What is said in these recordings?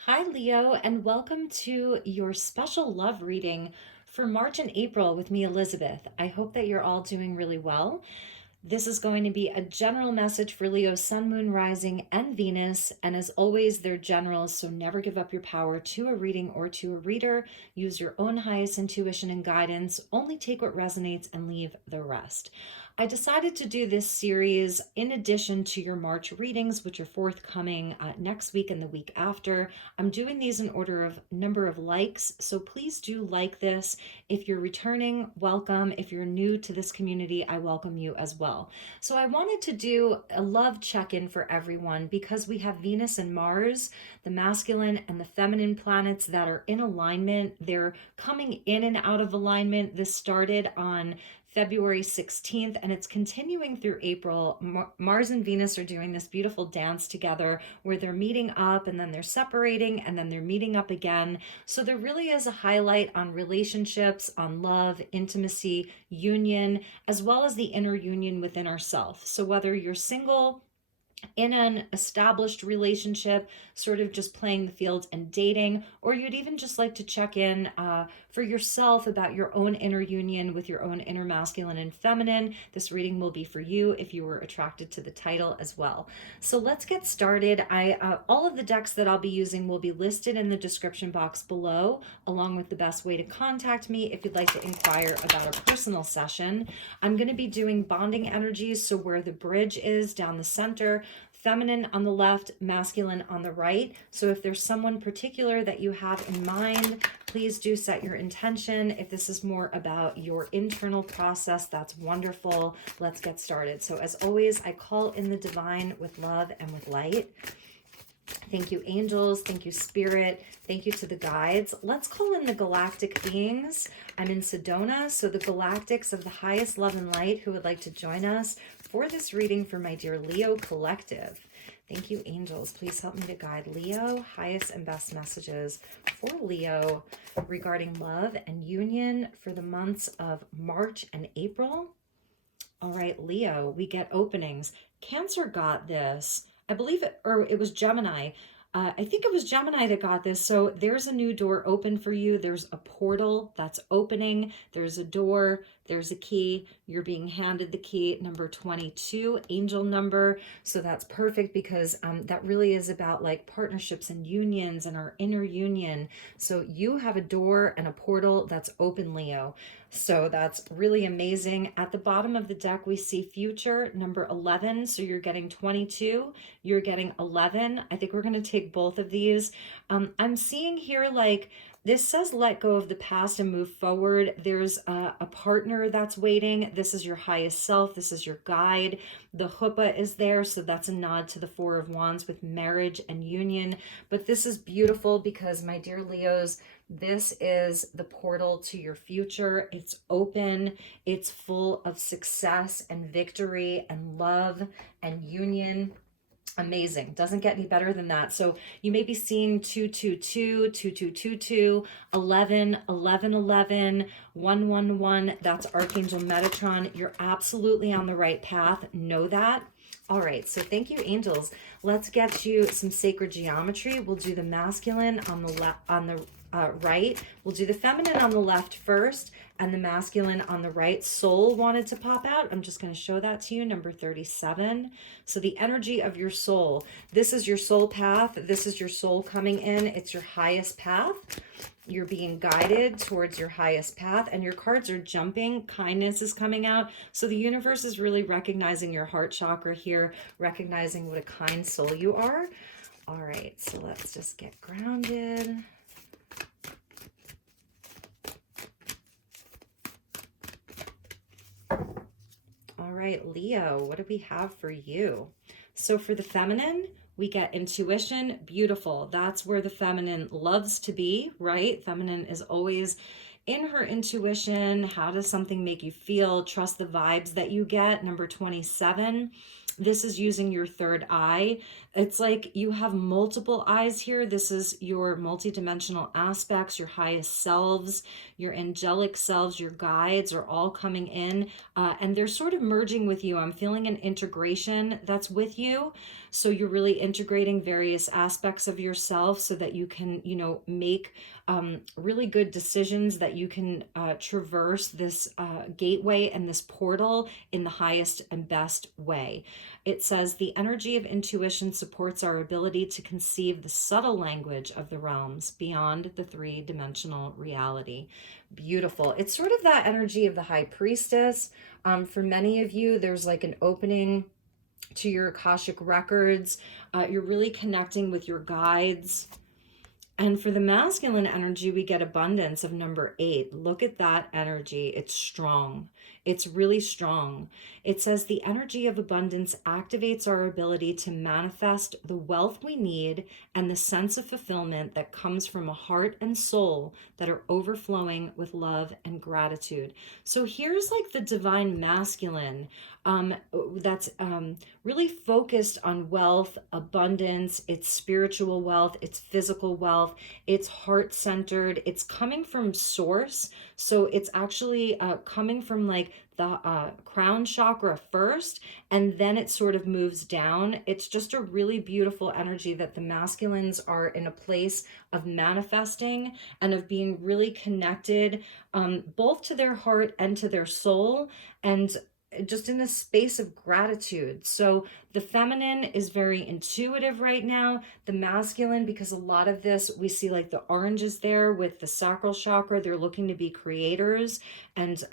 Hi, Leo, and welcome to your special love reading for March and April with me, Elizabeth. I hope that you're all doing really well. This is going to be a general message for Leo, Sun, Moon, Rising, and Venus. And as always, they're generals, so never give up your power to a reading or to a reader. Use your own highest intuition and guidance. Only take what resonates and leave the rest. I decided to do this series in addition to your March readings, which are forthcoming next week and the week after. I'm doing these in order of number of likes, so please do like this. If you're returning, welcome. If you're new to this community, I welcome you as well. So I wanted to do a love check-in for everyone because we have Venus and Mars, the masculine and the feminine planets that are in alignment. They're coming in and out of alignment. This started on February 16th, and it's continuing through April. Mars and Venus are doing this beautiful dance together where they're meeting up and then they're separating and then they're meeting up again. So there really is a highlight on relationships, on love, intimacy, union, as well as the inner union within ourselves. So whether you're single, in an established relationship, sort of just playing the field and dating, or you'd even just like to check in for yourself about your own inner union with your own inner masculine and feminine, this reading will be for you if you were attracted to the title as well. So let's get started. All of the decks that I'll be using will be listed in the description box below, along with the best way to contact me if you'd like to inquire about a personal session. I'm going to be doing bonding energies, so where the bridge is down the center, feminine on the left, masculine on the right. So if there's someone particular that you have in mind, please do set your intention. If this is more about your internal process, that's wonderful. Let's get started. So as always, I call in the divine with love and with light. Thank you, angels. Thank you, spirit. Thank you to the guides. Let's call in the galactic beings. I'm in Sedona, so the galactics of the highest love and light who would like to join us for this reading for my dear Leo collective. Thank you, angels. Please help me to guide Leo. Highest and best messages for Leo regarding love and union for the months of March and April. All right, Leo, we get openings. Cancer got this. I believe it, or it was Gemini. I think it was Gemini that got this. So there's a new door open for you. There's a portal that's opening. There's a door. There's a key. You're being handed the key, number 22, angel number. So that's perfect because that really is about like partnerships and unions and our inner union. So you have a door and a portal that's open, Leo. So that's really amazing. At the bottom of the deck, we see future, number 11. So you're getting 22, you're getting 11. I think we're going to take both of these. I'm seeing here like, this says let go of the past and move forward. There's a partner that's waiting. This is your highest self. This is your guide. The chuppah is there, so that's a nod to the Four of Wands with marriage and union. But this is beautiful because, my dear Leos, this is the portal to your future. It's open. It's full of success and victory and love and union. Amazing. Doesn't get any better than that. So you may be seeing 222, 2222, 11, 11, 11, 111. That's Archangel Metatron. You're absolutely on the right path. Know that. All right. So thank you, angels. Let's get you some sacred geometry. We'll do the masculine on the left, on the right. We'll do the feminine on the left first and the masculine on the right. Soul wanted to pop out. I'm just going to show that to you, number 37. So the energy of your soul. This is your soul path. This is your soul coming in. It's your highest path. You're being guided towards your highest path, and your cards are jumping. Kindness is coming out. So the universe is really recognizing your heart chakra here, recognizing what a kind soul you are. All right, so let's just get grounded. All right, Leo, what do we have for you? So for the feminine, we get intuition. Beautiful. That's where the feminine loves to be, right? Feminine is always in her intuition. How does something make you feel? Trust the vibes that you get. Number 27. This is using your third eye. It's like you have multiple eyes here. This is your multidimensional aspects, your highest selves, your angelic selves, your guides are all coming in, and they're sort of merging with you. I'm feeling an integration that's with you. So you're really integrating various aspects of yourself so that you can, make really good decisions, that you can traverse this gateway and this portal in the highest and best way. It says the energy of intuition supports our ability to conceive the subtle language of the realms beyond the three-dimensional reality. Beautiful. It's sort of that energy of the high priestess. For many of you, there's like an opening to your Akashic records. You're really connecting with your guides. And for the masculine energy, we get abundance of number 8. Look at that energy. It's strong. It's really strong. It says the energy of abundance activates our ability to manifest the wealth we need and the sense of fulfillment that comes from a heart and soul that are overflowing with love and gratitude. So here's like the divine masculine that's really focused on wealth, abundance, it's spiritual wealth, it's physical wealth, it's heart-centered, it's coming from source. So it's actually coming from like the crown chakra first, and then it sort of moves down. It's just a really beautiful energy that the masculines are in a place of manifesting and of being really connected, both to their heart and to their soul, and just in a space of gratitude. So the feminine is very intuitive right now. The masculine, because a lot of this, we see like the oranges there with the sacral chakra, they're looking to be creators. And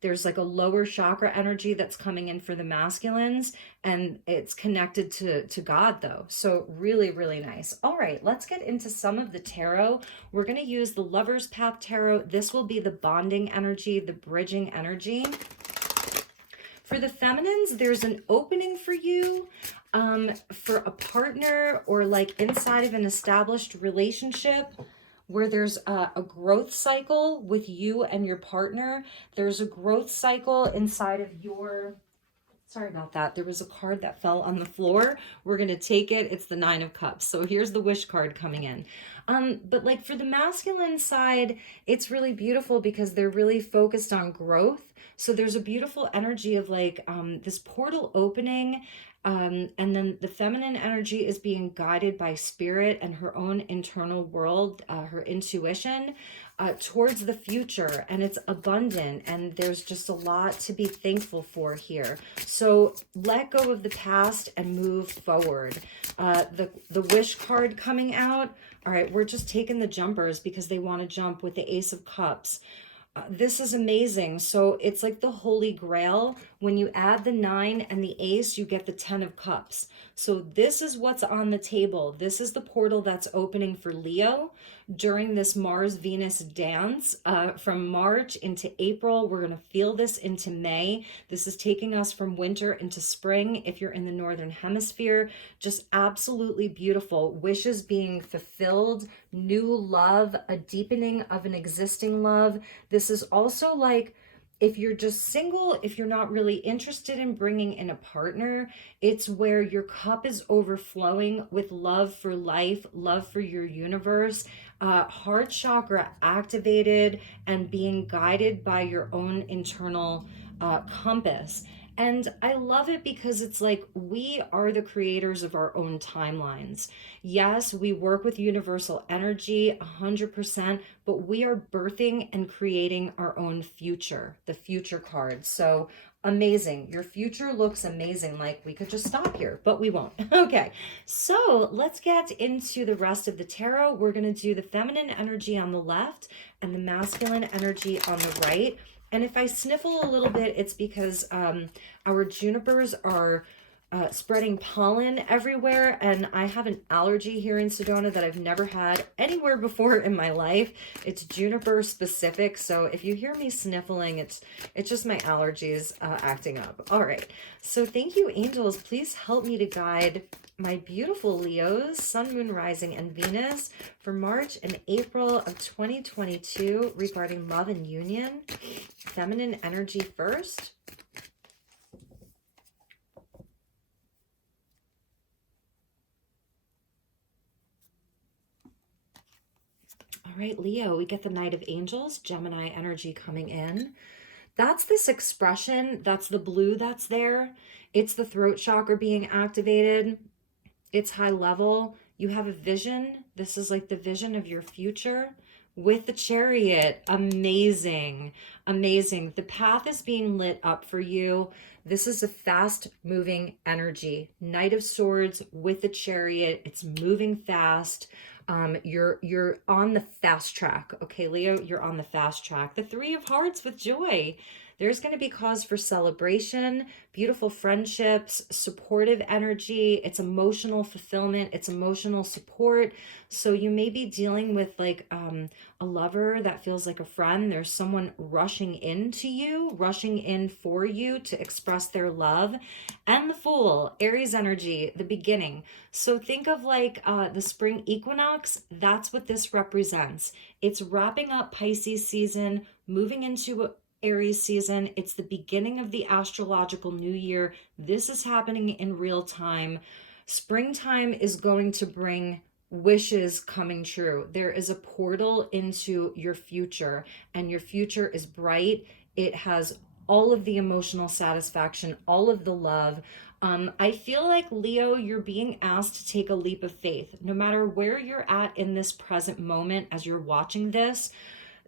there's like a lower chakra energy that's coming in for the masculines, and it's connected to God though. So really, really nice. All right, let's get into some of the tarot. We're going to use the Lover's Path Tarot. This will be the bonding energy, the bridging energy. For the feminines, there's an opening for you for a partner or like inside of an established relationship where there's a growth cycle with you and your partner. There's a growth cycle inside of your... Sorry about that. There was a card that fell on the floor. We're going to take it. It's the 9 of Cups. So here's the wish card coming in. But like for the masculine side, it's really beautiful because they're really focused on growth. So there's a beautiful energy of like this portal opening. And then the feminine energy is being guided by spirit and her own internal world, her intuition, towards the future, and it's abundant, and there's just a lot to be thankful for here. So let go of the past and move forward. The wish card coming out. All right, we're just taking the jumpers because they want to jump with the Ace of Cups. This is amazing. So it's like the Holy Grail. When you add the 9 and the Ace, you get the 10 of Cups. So this is what's on the table. This is the portal that's opening for Leo during this Mars-Venus dance from March into April. We're going to feel this into May. This is taking us from winter into spring if you're in the Northern Hemisphere. Just absolutely beautiful. Wishes being fulfilled, new love, a deepening of an existing love. This is also like, if you're just single, if you're not really interested in bringing in a partner, it's where your cup is overflowing with love for life, love for your universe, heart chakra activated and being guided by your own internal compass. And I love it because it's like we are the creators of our own timelines. Yes, we work with universal energy 100%, but we are birthing and creating our own future, the future card. So amazing. Your future looks amazing. Like we could just stop here, but we won't. Okay, so let's get into the rest of the tarot. We're going to do the feminine energy on the left and the masculine energy on the right. And if I sniffle a little bit, it's because our junipers are spreading pollen everywhere, and I have an allergy here in Sedona that I've never had anywhere before in my life. It's juniper specific, so if you hear me sniffling, it's just my allergies acting up. All right, so thank you, angels. Please help me to guide my beautiful Leos, Sun, Moon, Rising, and Venus for March and April of 2022 regarding love and union. Feminine energy first. right, Leo, we get the Knight of Angels, Gemini energy coming in. That's this expression. That's the blue that's there. It's the throat chakra being activated. It's high level. You have a vision. This is like the vision of your future with the Chariot. Amazing. Amazing. The path is being lit up for you. This is a fast moving energy. Knight of Swords with the Chariot. It's moving fast. You're on the fast track. Okay, Leo, you're on the fast track. The Three of Hearts with joy. There's going to be cause for celebration, beautiful friendships, supportive energy. It's emotional fulfillment. It's emotional support. So you may be dealing with like a lover that feels like a friend. There's someone rushing into you, rushing in for you to express their love. And the Fool, Aries energy, the beginning. So think of like the spring equinox. That's what this represents. It's wrapping up Pisces season, moving into Aries season. It's the beginning of the astrological new year. This is happening in real time. Springtime is going to bring wishes coming true. There is a portal into your future, and your future is bright. It has all of the emotional satisfaction, all of the love. I feel like, Leo, you're being asked to take a leap of faith. No matter where you're at in this present moment as you're watching this,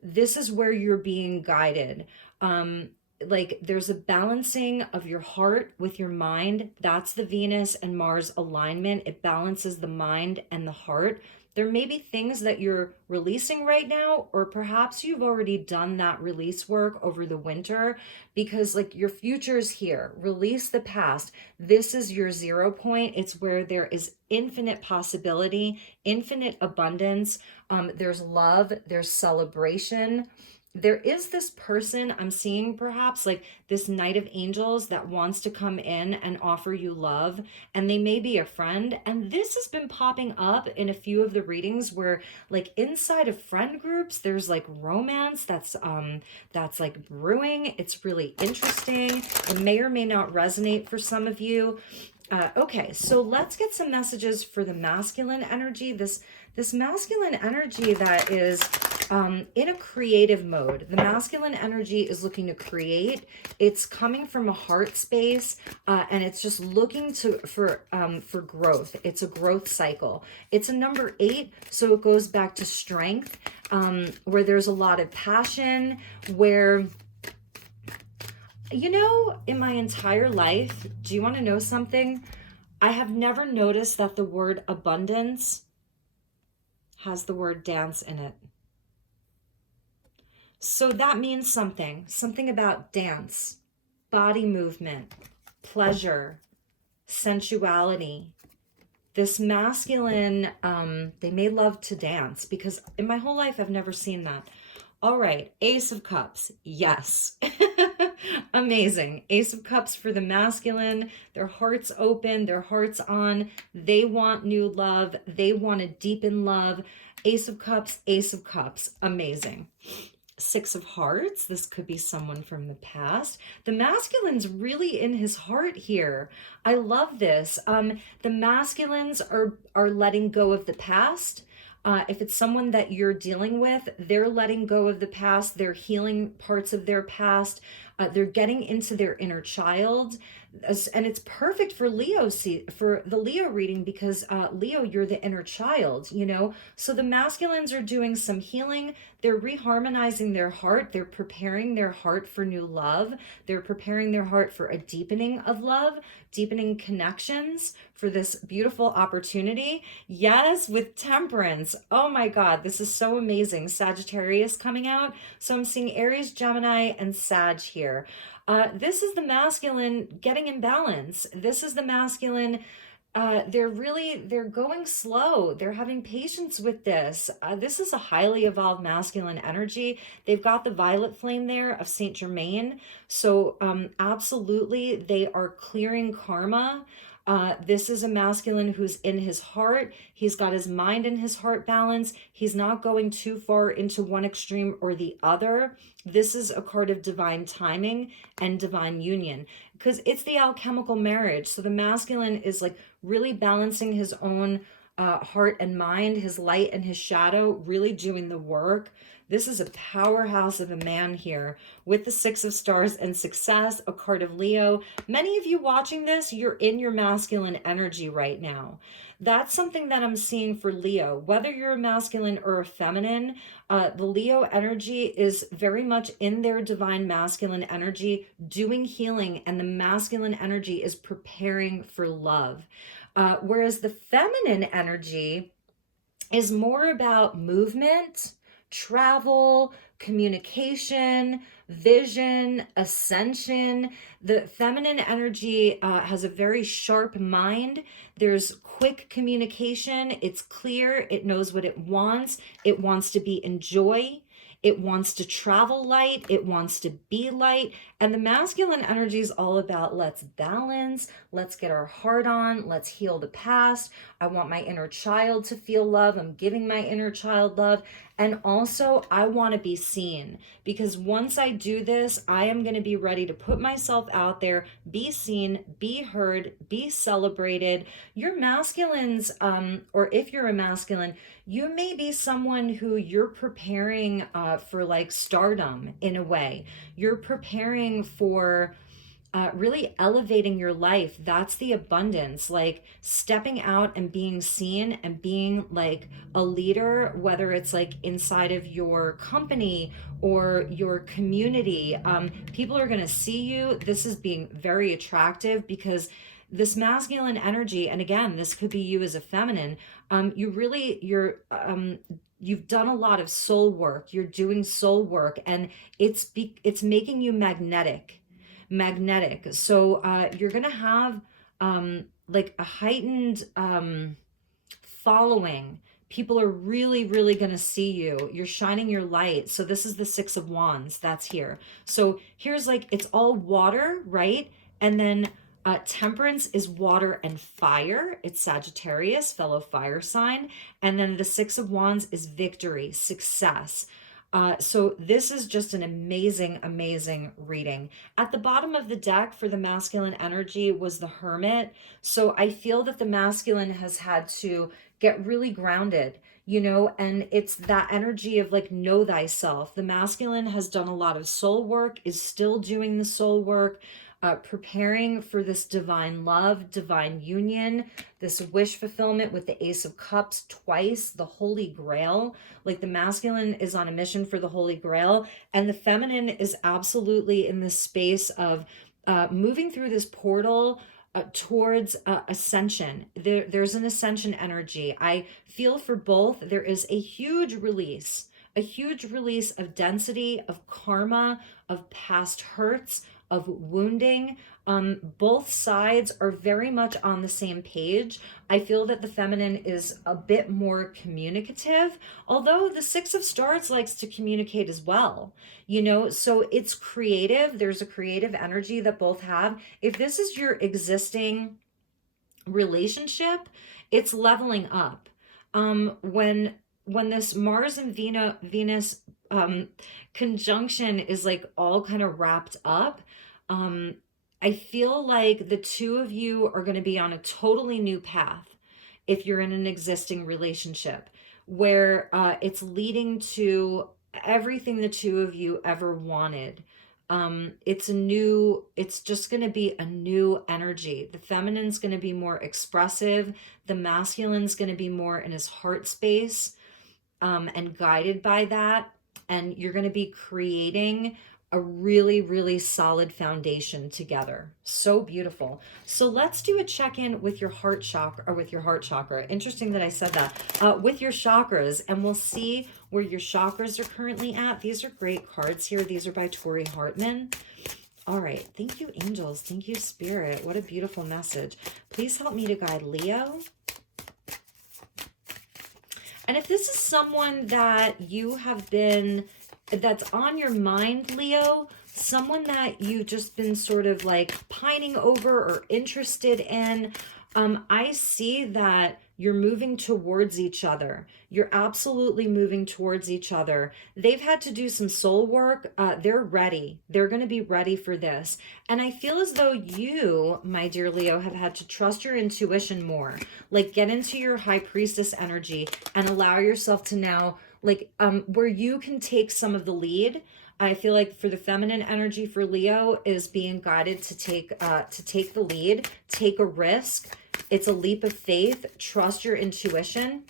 this is where you're being guided. Like there's a balancing of your heart with your mind. That's the Venus and Mars alignment. It balances the mind and the heart. There may be things that you're releasing right now, or perhaps you've already done that release work over the winter, because like your future's here. Release the past. This is your 0 point. It's where there is infinite possibility, infinite abundance. There's love, there's celebration. There is this person I'm seeing, perhaps like this Knight of Angels, that wants to come in and offer you love, and they may be a friend. And this has been popping up in a few of the readings where like inside of friend groups there's like romance that's like brewing. It's really interesting. It may or may not resonate for some of you. Okay, so let's get some messages for the masculine energy. This masculine energy that is in a creative mode. The masculine energy is looking to create. It's coming from a heart space, and it's just looking for growth. It's a growth cycle. It's a number 8, so it goes back to strength, where there's a lot of passion, where, you know, in my entire life, do you want to know something? I have never noticed that the word abundance has the word dance in it. So that means something about dance, body movement, pleasure, sensuality. This masculine, they may love to dance, because in my whole life, I've never seen that. All right, Ace of Cups, yes. Amazing. Ace of Cups for the masculine. Their heart's open, their heart's on. They want new love. They want to deepen love. Ace of Cups, Ace of Cups. Amazing. 6 of Hearts. This could be someone from the past. The masculine's really in his heart here. I love this. The masculines are letting go of the past. If it's someone that you're dealing with, they're letting go of the past. They're healing parts of their past. They're getting into their inner child. And it's perfect for for the Leo reading, because Leo, you're the inner child, you know? So the masculines are doing some healing. They're reharmonizing their heart. They're preparing their heart for new love. They're preparing their heart for a deepening of love, deepening connections, for this beautiful opportunity. Yes, with Temperance. Oh my God, this is so amazing. Sagittarius coming out. So I'm seeing Aries, Gemini, and Sag here. This is the masculine getting in balance. This is the masculine. They're going slow. They're having patience with this. This is a highly evolved masculine energy. They've got the violet flame there of Saint Germain. So absolutely, they are clearing karma. This is a masculine who's in his heart. He's got his mind and his heart balance. He's not going too far into one extreme or the other. This is a card of divine timing and divine union, because it's the alchemical marriage. So the masculine is like really balancing his own heart and mind, his light and his shadow, really doing the work. This is a powerhouse of a man here with the Six of Stars and success, a card of Leo. Many of you watching this, you're in your masculine energy right now. That's something that I'm seeing for Leo. Whether you're a masculine or a feminine, the Leo energy is very much in their divine masculine energy, doing healing, and the masculine energy is preparing for love. Whereas the feminine energy is more about movement, travel, communication, vision, ascension. The feminine energy has a very sharp mind. There's quick communication. It's clear. It knows what it wants. It wants to be in joy. It wants to travel light. It wants to be light. And the masculine energy is all about let's balance. Let's get our heart on. Let's heal the past. I want my inner child to feel love. I'm giving my inner child love. And also, I want to be seen, because once I do this, I am going to be ready to put myself out there, be seen, be heard, be celebrated. Your masculines, or if you're a masculine, you may be someone who you're preparing for like stardom in a way. You're preparing for really elevating your life. That's the abundance, like stepping out and being seen and being like a leader, whether it's like inside of your company or your community. People are going to see you. This is being very attractive because this masculine energy, and again, this could be you as a feminine, you've done a lot of soul work. You're doing soul work, and it's making you magnetic. So you're gonna have like a heightened following. People are really, really gonna see you. You're shining your light. So this is the Six of Wands that's here. So here's like, it's all water, right? And then Temperance is water and fire. It's Sagittarius, fellow fire sign. And then the Six of Wands is victory, success. So this is just an amazing, amazing reading. At the bottom of the deck for the masculine energy was the Hermit. So I feel that the masculine has had to get really grounded, you know, and it's that energy of like, know thyself. The masculine has done a lot of soul work, is still doing the soul work, preparing for this divine love, divine union, this wish fulfillment with the Ace of Cups twice, the Holy Grail. Like the masculine is on a mission for the Holy Grail, and the feminine is absolutely in this space of moving through this portal towards ascension. There's an ascension energy. I feel for both. There is a huge release of density, of karma, of past hurts, of wounding. Both sides are very much on the same page. I feel that the feminine is a bit more communicative, although the Six of Swords likes to communicate as well, you know, so it's creative. There's a creative energy that both have. If this is your existing relationship, it's leveling up. When this Mars and Venus conjunction is like all kind of wrapped up, I feel like the two of you are going to be on a totally new path if you're in an existing relationship where it's leading to everything the two of you ever wanted. It's just going to be a new energy. The feminine's going to be more expressive. The masculine's going to be more in his heart space and guided by that. And you're going to be creating a really, really solid foundation together. So beautiful. So let's do a check-in with your heart chakra, or with your heart chakra. Interesting that I said that. With your chakras, and we'll see where your chakras are currently at. These are great cards here. These are by Tori Hartman. All right. Thank you, angels. Thank you, spirit. What a beautiful message. Please help me to guide Leo. And if this is someone that you have been, that's on your mind, Leo, someone that you've just been sort of like pining over or interested in, I see that You're moving towards each other. You're absolutely moving towards each other. They've had to do some soul work. They're ready. They're going to be ready for this. And I feel as though you, my dear Leo, have had to trust your intuition more. Like, get into your high priestess energy and allow yourself to now, like, where you can take some of the lead. I feel like for the feminine energy for Leo is being guided to take the lead, take a risk. It's a leap of faith. Trust your intuition.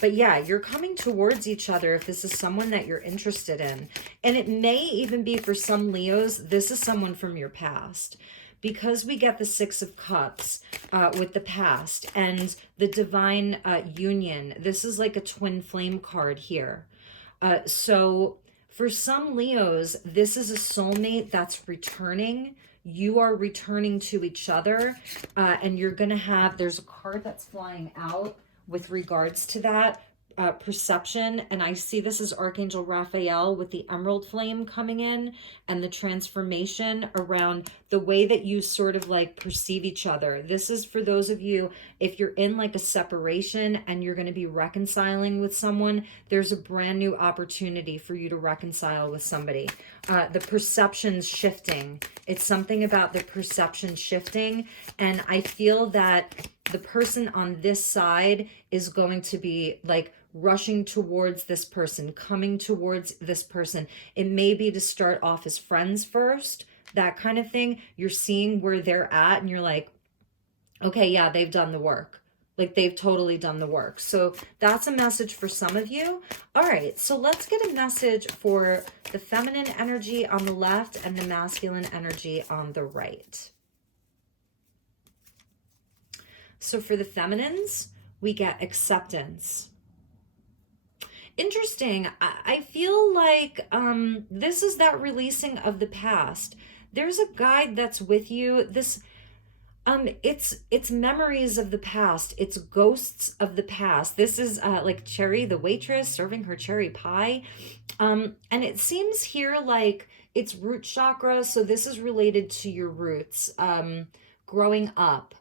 But yeah, you're coming towards each other if this is someone that you're interested in. And it may even be for some Leos, this is someone from your past. Because we get the Six of Cups with the past and the divine union, this is like a twin flame card here. So for some Leos, this is a soulmate that's returning. You are returning to each other, and you're going to have, there's a card that's flying out with regards to that. Perception, and I see this as Archangel Raphael with the emerald flame coming in and the transformation around the way that you sort of like perceive each other. This is for those of you, if you're in like a separation and you're going to be reconciling with someone, there's a brand new opportunity for you to reconcile with somebody. The perception's shifting. It's something about the perception shifting, and I feel that the person on this side is going to be like rushing towards this person, coming towards this person. It may be to start off as friends first, that kind of thing. You're seeing where they're at and you're like, okay, yeah, they've done the work. Like, they've totally done the work. So that's a message for some of you. All right, so let's get a message for the feminine energy on the left and the masculine energy on the right. So for the feminines, we get acceptance. Interesting. I feel like this is that releasing of the past. There's a guide that's with you. This it's memories of the past. It's ghosts of the past. This is like Cherry, the waitress, serving her cherry pie. And it seems here like it's root chakra. So this is related to your roots, growing up,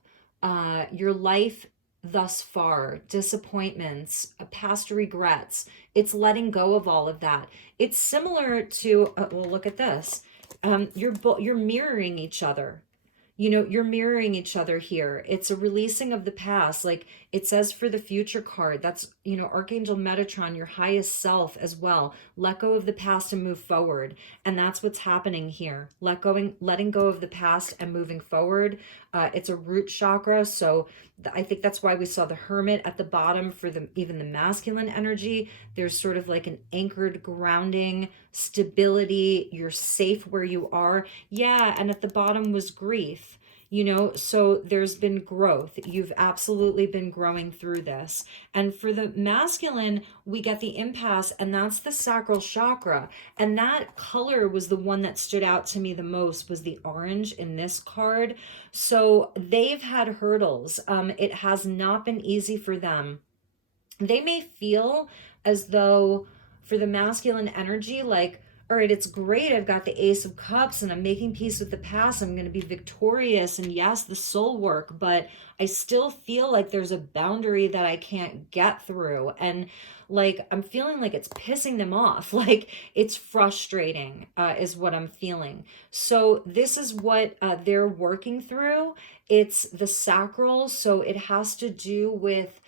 your life thus far, disappointments, past regrets. It's letting go of all of that. It's similar to, well, look at this. You're mirroring each other. You know, you're mirroring each other here. It's a releasing of the past. Like it says for the future card, that's, you know, Archangel Metatron, your highest self as well. Let go of the past and move forward. And that's what's happening here. Letting go of the past and moving forward. It's a root chakra. So I think that's why we saw the Hermit at the bottom for even the masculine energy. There's sort of like an anchored grounding, stability. You're safe where you are. Yeah. And at the bottom was grief. You know, so there's been growth. You've absolutely been growing through this. And for the masculine, we get the impasse, and that's the sacral chakra. And that color was the one that stood out to me the most, was the orange in this card. So they've had hurdles. It has not been easy for them. They may feel as though for the masculine energy, like, all right, it's great. I've got the Ace of Cups and I'm making peace with the past. I'm going to be victorious. And yes, the soul work, but I still feel like there's a boundary that I can't get through. And like, I'm feeling like it's pissing them off. Like it's frustrating, is what I'm feeling. So this is what they're working through. It's the sacral. So it has to do with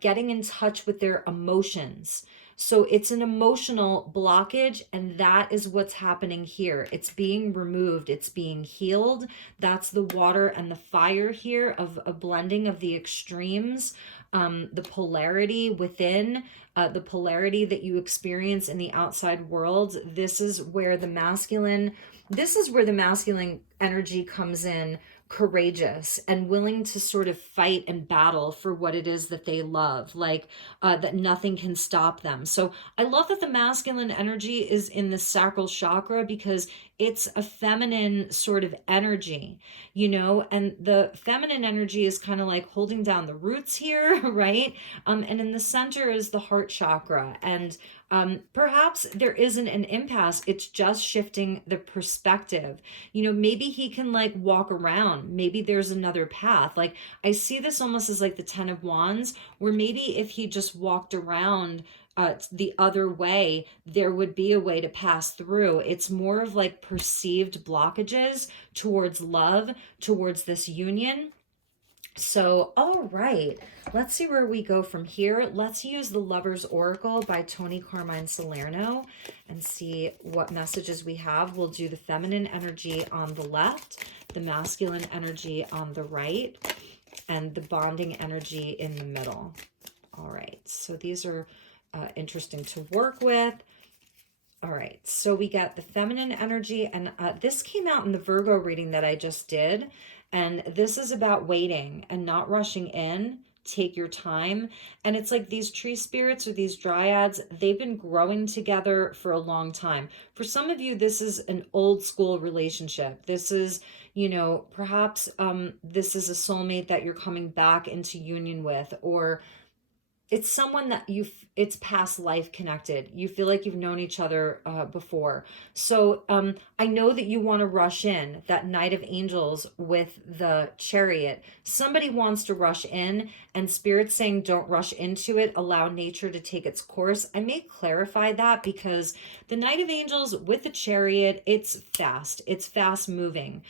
getting in touch with their emotions. So it's an emotional blockage, and that is what's happening here. It's being removed. It's being healed. That's the water and the fire here of a blending of the extremes, the polarity within, the polarity that you experience in the outside world. This is where the masculine energy comes in, courageous and willing to sort of fight and battle for what it is that they love, like that nothing can stop them. So I love that the masculine energy is in the sacral chakra because it's a feminine sort of energy, you know, and the feminine energy is kind of like holding down the roots here, right? And in the center is the heart chakra. And Perhaps there isn't an impasse. It's just shifting the perspective. Maybe he can like walk around. Maybe there's another path. Like I see this almost as like the Ten of Wands, where maybe if he just walked around the other way, there would be a way to pass through. It's more of like perceived blockages towards love, towards this union. So, all right, let's see where we go from here. Let's use the Lover's Oracle by Toni, Carmine, Salerno and see what messages we have. We'll do the feminine energy on the left, the masculine energy on the right, and the bonding energy in the middle. All right, so these are interesting to work with. All right, so we got the feminine energy, and this came out in the Virgo reading that I just did. And this is about waiting and not rushing in. Take your time. And it's like these tree spirits or these dryads, they've been growing together for a long time. For some of you, this is an old school relationship. This is, perhaps this is a soulmate that you're coming back into union with, or it's someone that it's past life connected. You feel like you've known each other before. So I know that you want to rush in, that Knight of Angels with the Chariot. Somebody wants to rush in, and Spirit's saying don't rush into it. Allow nature to take its course. I may clarify that because the Knight of Angels with the Chariot, it's fast. It's fast moving.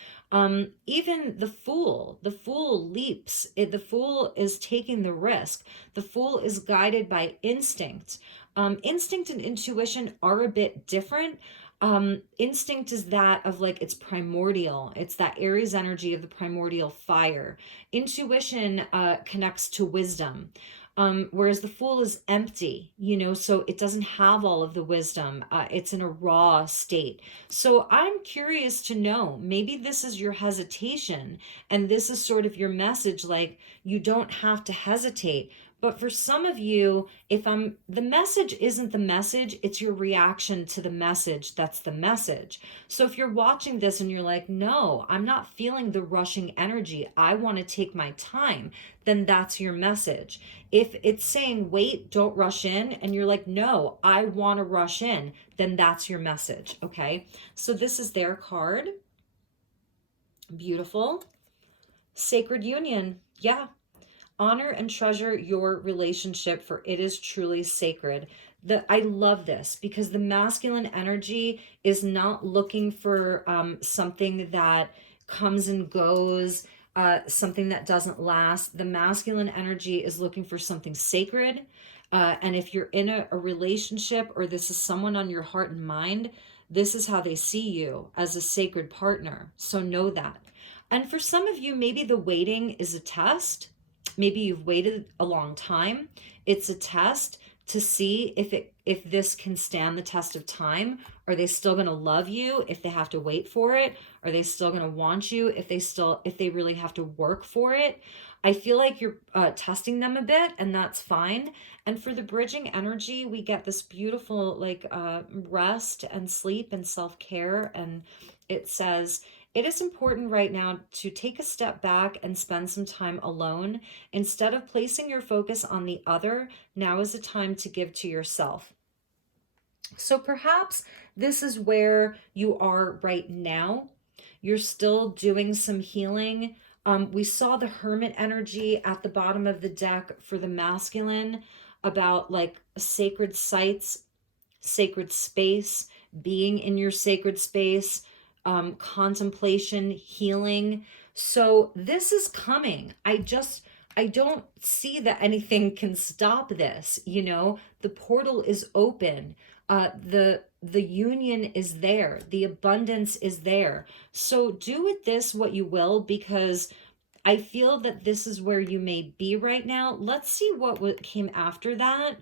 Even the Fool leaps. The Fool is taking the risk. The Fool is guided by instinct. Instinct and intuition are a bit different. Instinct is that of like, it's primordial. It's that Aries energy of the primordial fire. Intuition connects to wisdom. Whereas the Fool is empty, so it doesn't have all of the wisdom. It's in a raw state. So I'm curious to know, maybe this is your hesitation, and this is sort of your message, like you don't have to hesitate. But for some of you, the message isn't the message, it's your reaction to the message that's the message. So if you're watching this and you're like, no, I'm not feeling the rushing energy, I want to take my time, then that's your message. If it's saying, wait, don't rush in, and you're like, no, I want to rush in, then that's your message, okay? So this is their card. Beautiful. Sacred union. Yeah. Honor and treasure your relationship, for it is truly sacred. I love this because the masculine energy is not looking for something that comes and goes, something that doesn't last. The masculine energy is looking for something sacred. And if you're in a relationship, or this is someone on your heart and mind, this is how they see you, as a sacred partner. So know that. And for some of you, maybe the waiting is a test. Maybe you've waited a long time. It's a test to see if this can stand the test of time. Are they still going to love you if they have to wait for it? Are they still going to want you if they really have to work for it? I feel like you're testing them a bit, and that's fine. And for the bridging energy, we get this beautiful like rest and sleep and self-care. And it says, it is important right now to take a step back and spend some time alone. Instead of placing your focus on the other, now is the time to give to yourself. So perhaps this is where you are right now. You're still doing some healing. We saw the Hermit energy at the bottom of the deck for the masculine, about like sacred sites, sacred space, being in your sacred space, contemplation, healing. So this is coming. I don't see that anything can stop this. The portal is open. The union is there. The abundance is there. So do with this what you will, because I feel that this is where you may be right now. Let's see what came after that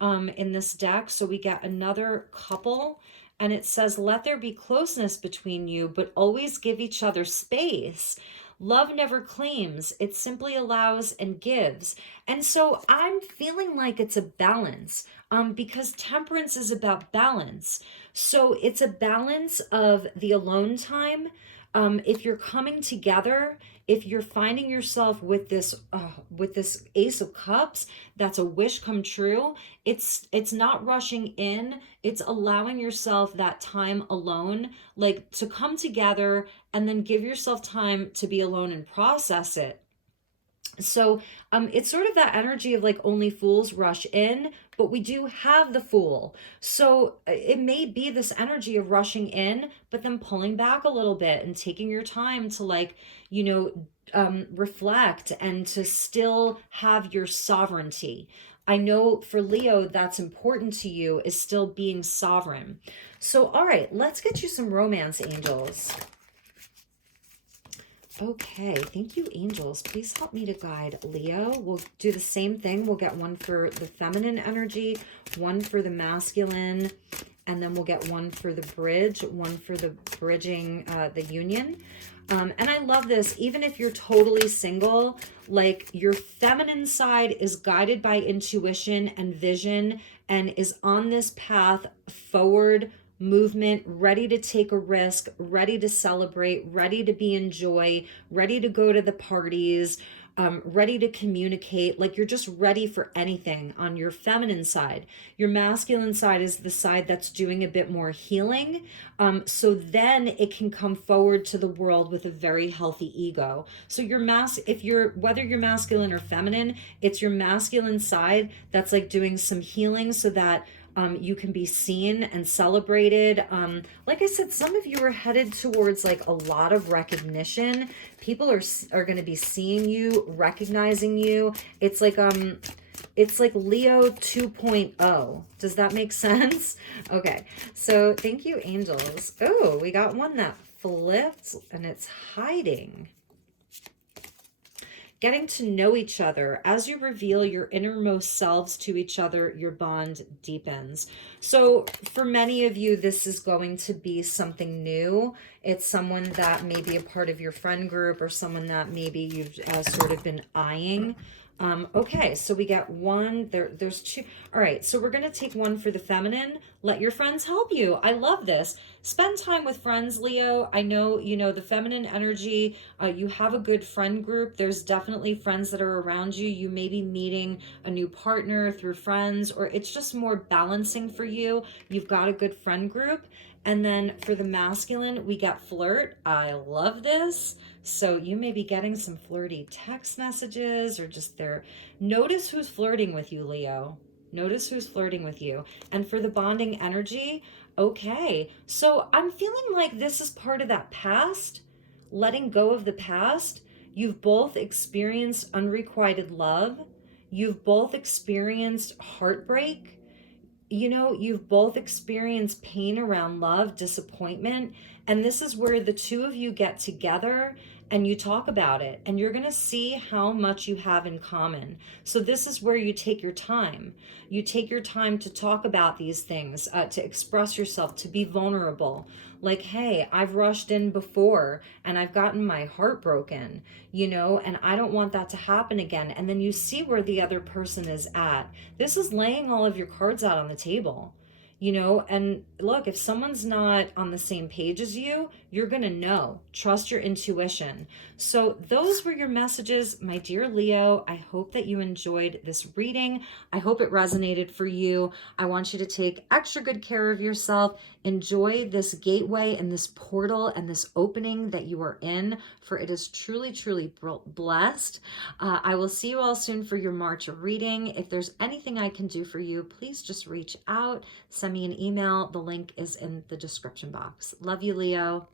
in this deck. So we got another couple. And it says, let there be closeness between you, but always give each other space. Love never claims, it simply allows and gives. And so I'm feeling like it's a balance, because temperance is about balance. So it's a balance of the alone time, If you're coming together, if you're finding yourself with this Ace of Cups, that's a wish come true. It's not rushing in. It's allowing yourself that time alone, like to come together and then give yourself time to be alone and process it. So it's sort of that energy of like only fools rush in, but we do have the Fool. So it may be this energy of rushing in, but then pulling back a little bit and taking your time to like, you know, reflect and to still have your sovereignty. I know for Leo, that's important to you, is still being sovereign. So, all right, let's get you some romance, angels. Okay, thank you, angels. Please help me to guide Leo. We'll do the same thing. We'll get one for the feminine energy, one for the masculine, and then we'll get one for the bridge, one for the bridging the union. And I love this. Even if you're totally single, like your feminine side is guided by intuition and vision and is on this path forward movement, ready to take a risk, ready to celebrate, ready to be in joy, ready to go to the parties, ready to communicate. Like you're just ready for anything on your feminine side. Your masculine side is the side that's doing a bit more healing. So then it can come forward to the world with a very healthy ego. So whether you're masculine or feminine, it's your masculine side that's like doing some healing so that you can be seen and celebrated. Like I said, some of you are headed towards like a lot of recognition. People are going to be seeing you, recognizing you. It's like Leo 2.0. Does that make sense? Okay. So thank you, angels. Oh, we got one that flipped and it's hiding. Getting to know each other. As you reveal your innermost selves to each other, your bond deepens. So for many of you, this is going to be something new. It's someone that may be a part of your friend group or someone that maybe you've sort of been eyeing. Okay, so we got one, there's two. All right, so we're going to take one for the feminine. Let your friends help you. I love this. Spend time with friends, Leo. I know, you know, the feminine energy, you have a good friend group. There's definitely friends that are around you. You may be meeting a new partner through friends, or it's just more balancing for you. You've got a good friend group. And then for the masculine, we got flirt. I love this. So you may be getting some flirty text messages or just notice who's flirting with you, Leo. Notice who's flirting with you. And for the bonding energy, okay. So I'm feeling like this is part of that past, letting go of the past. You've both experienced unrequited love. You've both experienced heartbreak. You know, you've both experienced pain around love, disappointment, and this is where the two of you get together and you talk about it, and you're going to see how much you have in common. So this is where you take your time. You take your time to talk about these things, to express yourself, to be vulnerable. Like, hey, I've rushed in before and I've gotten my heart broken, you know, and I don't want that to happen again. And then you see where the other person is at. This is laying all of your cards out on the table, you know, and look, if someone's not on the same page as you, you're going to know. Trust your intuition. So those were your messages, my dear Leo. I hope that you enjoyed this reading. I hope it resonated for you. I want you to take extra good care of yourself. Enjoy this gateway and this portal and this opening that you are in, for it is truly, truly blessed. I will see you all soon for your March reading. If there's anything I can do for you, please just reach out, send me an email. The link is in the description box. Love you, Leo.